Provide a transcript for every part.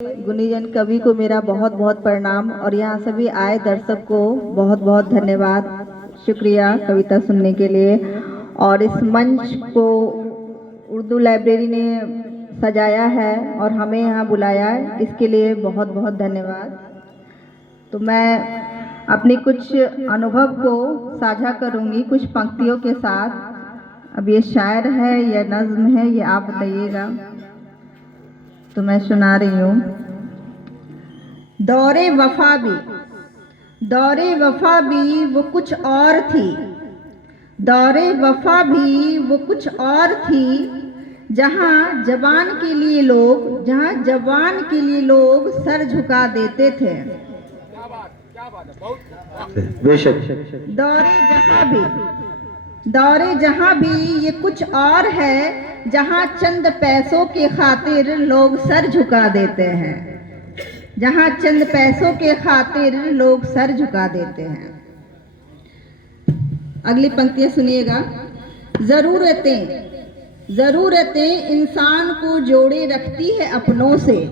गुणीजन कवि को मेरा बहुत बहुत प्रणाम और यहाँ सभी आए दर्शक को बहुत बहुत धन्यवाद, शुक्रिया कविता सुनने के लिए। और इस मंच को उर्दू लाइब्रेरी ने सजाया है और हमें यहाँ बुलाया है, इसके लिए बहुत बहुत धन्यवाद। तो मैं अपनी कुछ अनुभव को साझा करूँगी कुछ पंक्तियों के साथ। अब ये शायर है या नज्म है ये आप बताइएगा। तो मैं सुना रही हूँ। दौरे वफा भी वो कुछ और थी, दौरे वफा भी वो कुछ और थी, जहाँ जवान के लिए लोग सर झुका देते थे। बेशक दौरे जहाँ भी ये कुछ और है, जहाँ चंद पैसों के खातिर लोग सर झुका देते हैं, जहाँ चंद पैसों के खातिर लोग सर झुका देते हैं। अगली पंक्तियां सुनिएगा। ज़रूरतें इंसान को जोड़े रखती है अपनों से,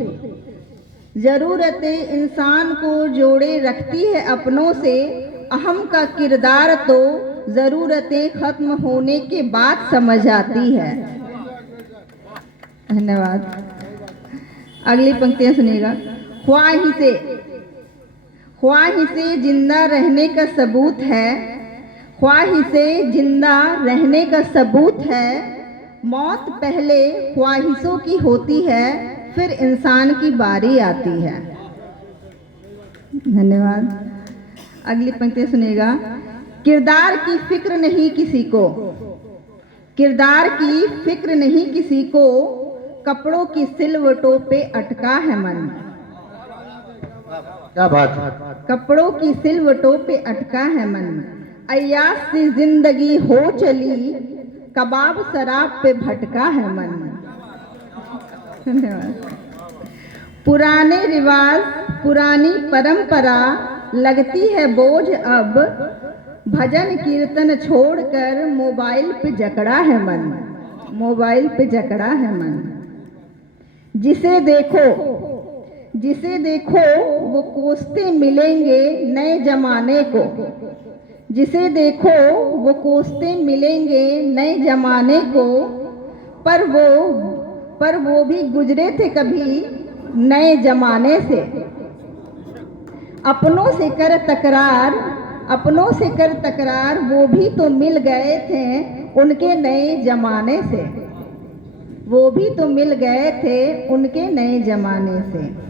ज़रूरतें इंसान को जोड़े रखती है अपनों से, अहम का किरदार तो ज़रूरतें खत्म होने के बाद समझ आती है। धन्यवाद। अगली पंक्तियां सुनिएगा। ख्वाहिशे जिंदा रहने का सबूत है, ख्वाहिशे जिंदा रहने का सबूत है, मौत पहले ख्वाहिशों की होती है, फिर इंसान की बारी आती है। धन्यवाद। अगली पंक्ति सुनिएगा। किरदार की फिक्र नहीं किसी को, किरदार की फिक्र नहीं किसी को, कपड़ों की सिलवटों पे अटका है मन। क्या बात। कपड़ों की सिलवटों पे अटका है मन, अय्यास से जिंदगी हो चली, कबाब शराब पे भटका है मन। धन्यवाद। पुराने रिवाज पुरानी परंपरा लगती है बोझ अब, भजन कीर्तन छोड़कर मोबाइल पे जकड़ा है मन, मोबाइल पे जकड़ा है मन। जिसे देखो वो कोसते मिलेंगे नए जमाने को, जिसे देखो वो कोसते मिलेंगे नए जमाने को, पर वो भी गुजरे थे कभी नए जमाने से। अपनों से कर तकरार वो भी तो मिल गए थे उनके नए जमाने से, वो भी तो मिल गए थे उनके नए जमाने से।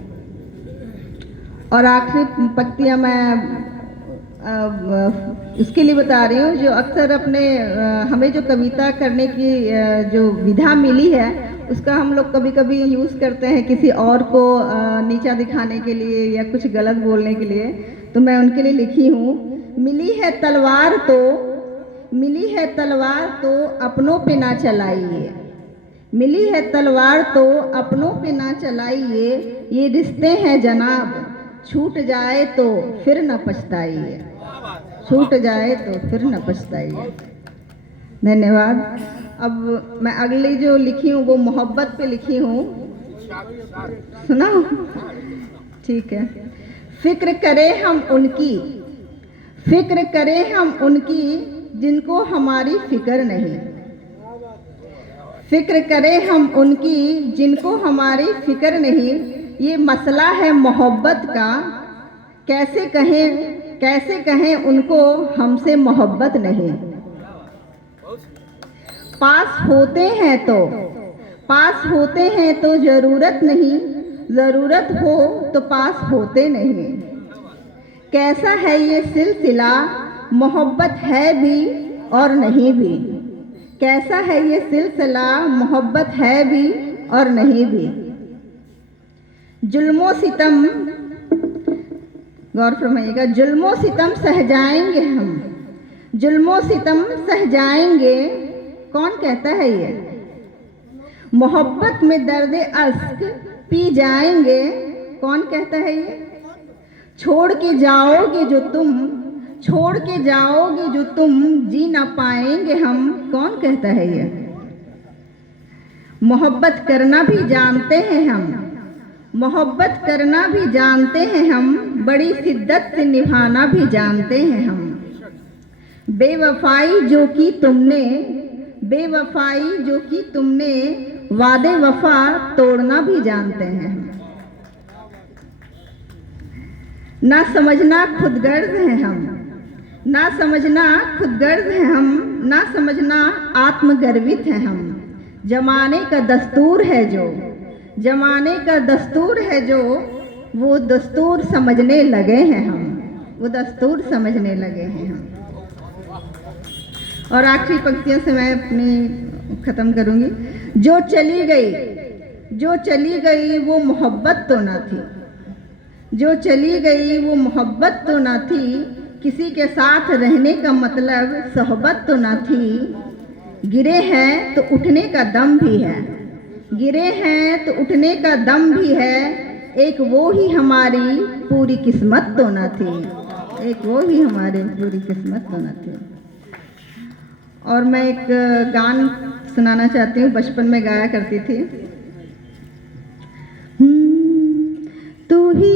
और आखिरी पंक्तियां मैं उसके लिए बता रही हूँ जो अक्सर अपने हमें जो कविता करने की जो विधा मिली है उसका हम लोग कभी कभी यूज़ करते हैं किसी और को नीचा दिखाने के लिए या कुछ गलत बोलने के लिए। तो मैं उनके लिए लिखी हूँ। मिली है तलवार तो अपनों पे ना चलाइए, मिली है तलवार तो अपनों पे ना चलाइए, ये रिश्ते हैं जनाब, छूट जाए तो फिर न पछताइए, छूट जाए तो फिर न पछताइए। धन्यवाद। अब मैं अगली जो लिखी हूँ वो मोहब्बत पे लिखी हूँ, सुना? ठीक है। फिक्र करें हम उनकी जिनको हमारी फिक्र नहीं, फिक्र करें हम उनकी जिनको हमारी फिक्र नहीं, ये मसला है मोहब्बत का, कैसे कहें उनको हमसे मोहब्बत नहीं। पास होते हैं तो ज़रूरत नहीं, ज़रूरत हो तो पास होते नहीं। कैसा है ये सिलसिला, मोहब्बत है भी और नहीं भी, कैसा है ये सिलसिला, मोहब्बत है भी और नहीं भी। जुल्मों सितम, गौर फरमाइएगा, जुल्मों सितम सह जाएंगे हम, जुल्मों सितम सह जाएंगे। कौन कहता है ये? मोहब्बत में दर्दे अश्क पी जाएंगे। कौन कहता है ये? छोड़ के जाओगे जो तुम जी ना पाएंगे हम। कौन कहता है ये? मोहब्बत करना भी जानते हैं हम, मोहब्बत करना भी जानते हैं हम, बड़ी शिद्दत से निभाना भी जानते हैं हम। बेवफाई जो की तुमने, बेवफाई जो की तुमने, वादे वफा तोड़ना भी जानते हैं हम। ना समझना खुदगर्ज हैं हम, ना समझना खुदगर्ज हैं हम, ना समझना आत्मगर्वित हैं हम। जमाने का दस्तूर है जो, जमाने का दस्तूर है जो, वो दस्तूर समझने लगे हैं हम, वो दस्तूर समझने लगे हैं हम। और आखिरी पंक्तियों से मैं अपनी ख़त्म करूँगी। जो चली गई, जो चली गई वो मोहब्बत तो ना थी, जो चली गई वो मोहब्बत तो ना थी, किसी के साथ रहने का मतलब सोहबत तो ना थी। गिरे हैं तो उठने का दम भी है, गिरे हैं तो उठने का दम भी है, एक वो ही हमारी पूरी किस्मत तो ना थी, एक वो ही हमारी पूरी किस्मत तो ना थी। और मैं एक गान सुनाना चाहती हूँ, बचपन में गाया करती थी। तू ही